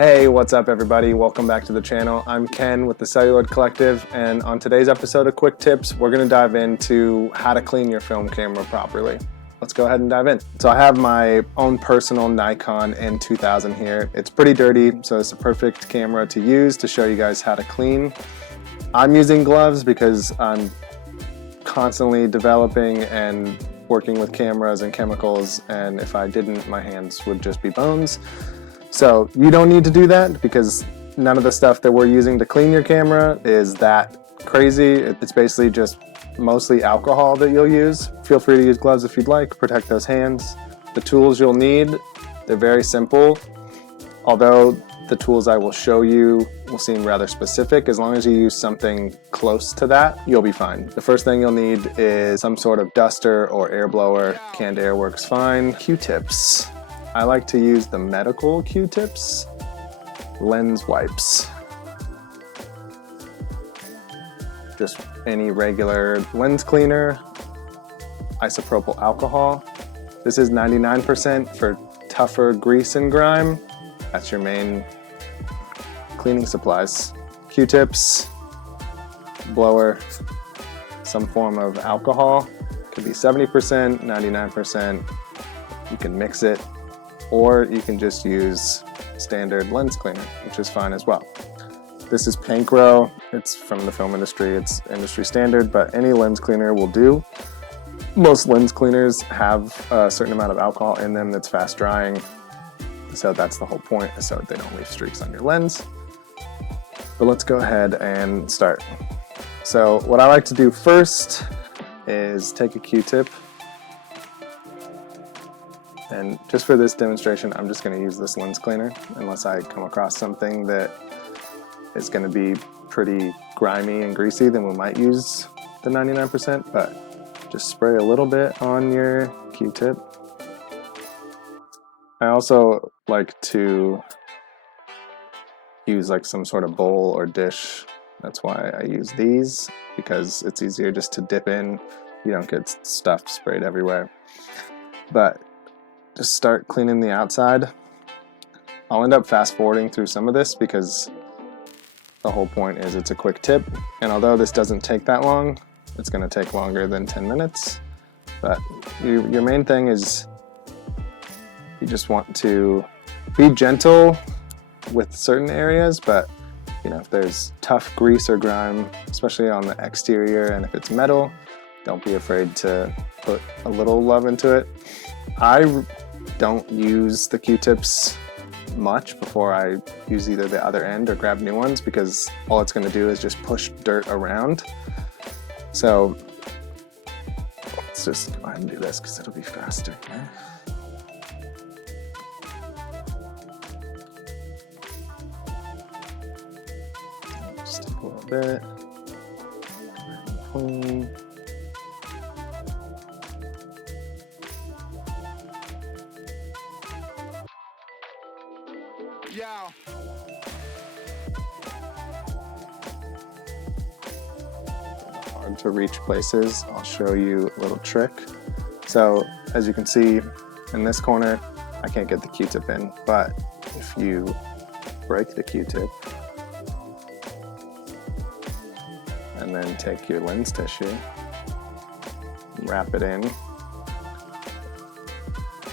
Hey, what's up everybody? Welcome back to the channel. I'm Ken with the Celluloid Collective, and on today's episode of Quick Tips, we're going to dive into how to clean your film camera properly. Let's go ahead and dive in. So I have my own personal Nikon N2000 here. It's pretty dirty, so it's a perfect camera to use to show you guys how to clean. I'm using gloves because I'm constantly developing and working with cameras and chemicals, and if I didn't, my hands would just be bones. So you don't need to do that because none of the stuff that we're using to clean your camera is that crazy. It's basically just mostly alcohol that you'll use. Feel free to use gloves if you'd like, protect those hands. The tools you'll need, they're very simple, although the tools I will show you will seem rather specific. As long as you use something close to that, you'll be fine. The first thing you'll need is some sort of duster or air blower. Canned air works fine. Q-tips. I like to use the medical Q-tips. Lens wipes. Just any regular lens cleaner. Isopropyl alcohol. This is 99% for tougher grease and grime. That's your main cleaning supplies. Q-tips, blower, some form of alcohol. Could be 70%, 99%. You can mix it, or you can just use standard lens cleaner, which is fine as well. This is Pankro. It's from the film industry. It's industry standard, but any lens cleaner will do. Most lens cleaners have a certain amount of alcohol in them that's fast drying. So that's the whole point, so they don't leave streaks on your lens. But let's go ahead and start. So what I like to do first is take a Q-tip. And just for this demonstration, I'm just going to use this lens cleaner, unless I come across something that is going to be pretty grimy and greasy, then we might use the 99%, but just spray a little bit on your Q-tip. I also like to use like some sort of bowl or dish. That's why I use these, because it's easier just to dip in. You don't get stuff sprayed everywhere. But just start cleaning the outside. I'll end up fast forwarding through some of this because the whole point is it's a quick tip. And although this doesn't take that long, it's going to take longer than 10 minutes. But your main thing is you just want to be gentle with certain areas, but you know, if there's tough grease or grime, especially on the exterior, and if it's metal, don't be afraid to put a little love into it. I don't use the Q-tips much before I use either the other end or grab new ones, because all it's going to do is just push dirt around. So let's just go ahead and do this because it'll be faster. Just take a little bit. Clean. Yeah. Hard to reach places. I'll show you a little trick. So as you can see in this corner, I can't get the Q-tip in, but if you break the Q-tip and then take your lens tissue, wrap it in,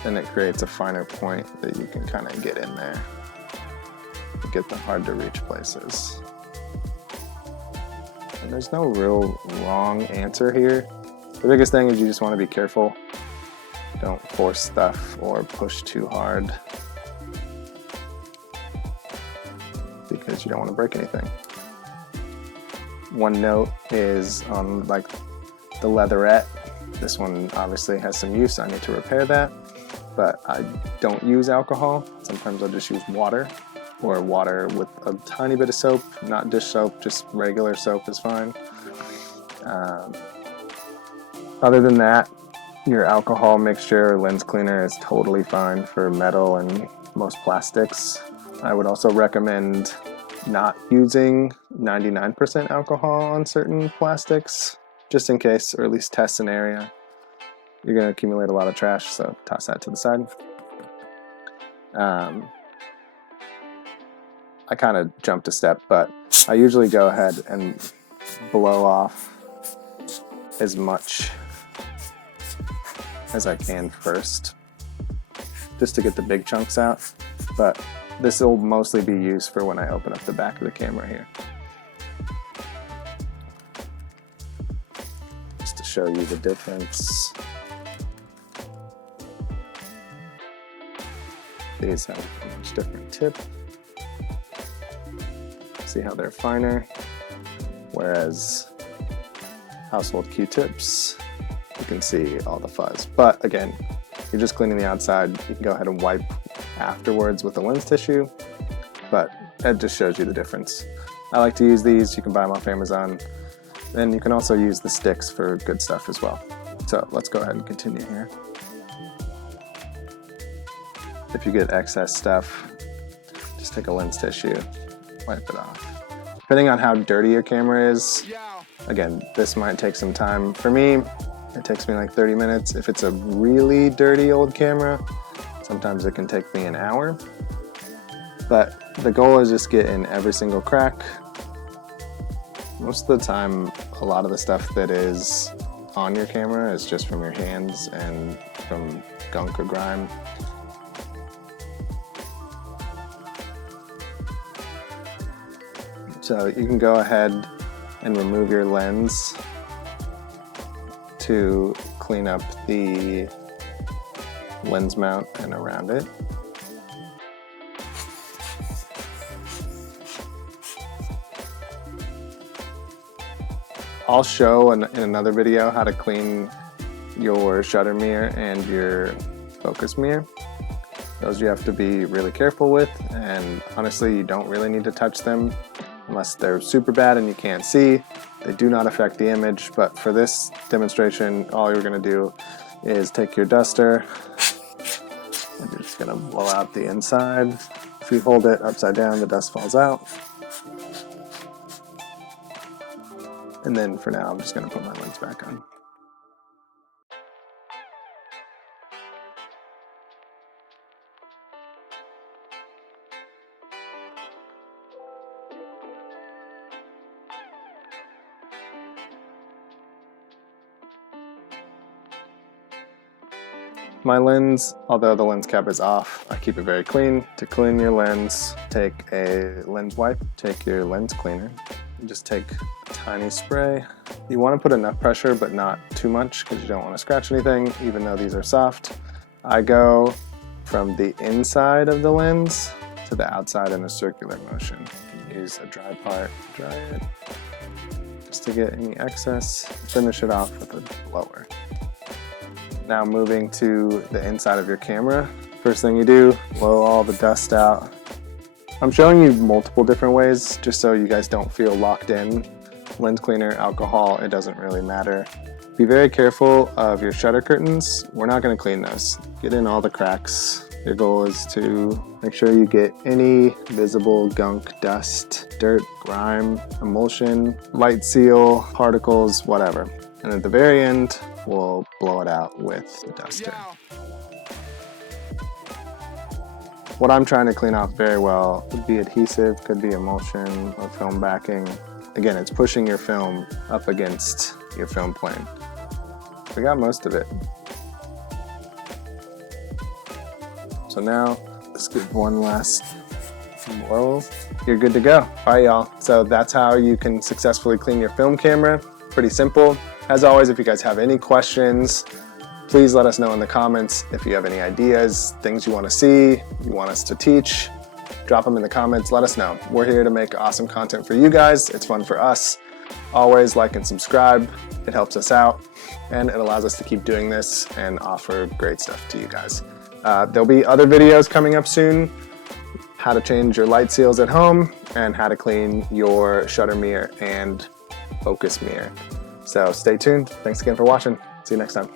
then it creates a finer point that you can kind of get in there. Get the hard to reach places. And there's no real wrong answer here. The biggest thing is you just want to be careful. Don't force stuff or push too hard, because you don't want to break anything. One note is on like the leatherette. This one obviously has some use. I need to repair that, but I don't use alcohol. Sometimes I'll just use water, or water with a tiny bit of soap, not dish soap, just regular soap is fine. Other than that, your alcohol mixture or lens cleaner is totally fine for metal and most plastics. I would also recommend not using 99% alcohol on certain plastics, just in case, or at least test an area. You're going to accumulate a lot of trash, so toss that to the side. I kind of jumped a step, but I usually go ahead and blow off as much as I can first, just to get the big chunks out. But this will mostly be used for when I open up the back of the camera here. Just to show you the difference. These have a much different tip. See how they're finer, whereas household Q-tips, you can see all the fuzz. But again, you're just cleaning the outside. You can go ahead and wipe afterwards with the lens tissue, but that just shows you the difference. I like to use these. You can buy them off Amazon. And you can also use the sticks for good stuff as well. So let's go ahead and continue here. If you get excess stuff, just take a lens tissue, wipe it off. Depending on how dirty your camera is, again, this might take some time. For me, it takes me like 30 minutes. If it's a really dirty old camera, sometimes it can take me an hour. But the goal is just get in every single crack. Most of the time, a lot of the stuff that is on your camera is just from your hands and from gunk or grime. So you can go ahead and remove your lens to clean up the lens mount and around it. I'll show in another video how to clean your shutter mirror and your focus mirror. Those you have to be really careful with, and honestly you don't really need to touch them unless they're super bad and you can't see. They do not affect the image, but for this demonstration, all you're gonna do is take your duster and you're just gonna blow out the inside. If you hold it upside down, the dust falls out. And then for now, I'm just gonna put my lens back on. My lens, although the lens cap is off, I keep it very clean. To clean your lens, take a lens wipe, take your lens cleaner, and just take a tiny spray. You want to put enough pressure, but not too much because you don't want to scratch anything, even though these are soft. I go from the inside of the lens to the outside in a circular motion. You can use a dry part, dry it, just to get any excess. Finish it off with a blower. Now moving to the inside of your camera. First thing you do, blow all the dust out. I'm showing you multiple different ways just so you guys don't feel locked in. Lens cleaner, alcohol, it doesn't really matter. Be very careful of your shutter curtains. We're not going to clean those. Get in all the cracks. Your goal is to make sure you get any visible gunk, dust, dirt, grime, emulsion, light seal, particles, whatever. And at the very end, we'll blow it out with the duster. What I'm trying to clean off very well could be adhesive, could be emulsion or film backing. Again, it's pushing your film up against your film plane. We got most of it. So now, let's give one last blow. You're good to go. All right, y'all. So that's how you can successfully clean your film camera. Pretty simple. As always, if you guys have any questions, please let us know in the comments. If you have any ideas, things you want to see, you want us to teach, drop them in the comments, let us know. We're here to make awesome content for you guys. It's fun for us. Always like and subscribe. It helps us out and it allows us to keep doing this and offer great stuff to you guys. There'll be other videos coming up soon. How to change your light seals at home and how to clean your shutter mirror and focus mirror. So stay tuned. Thanks again for watching. See you next time.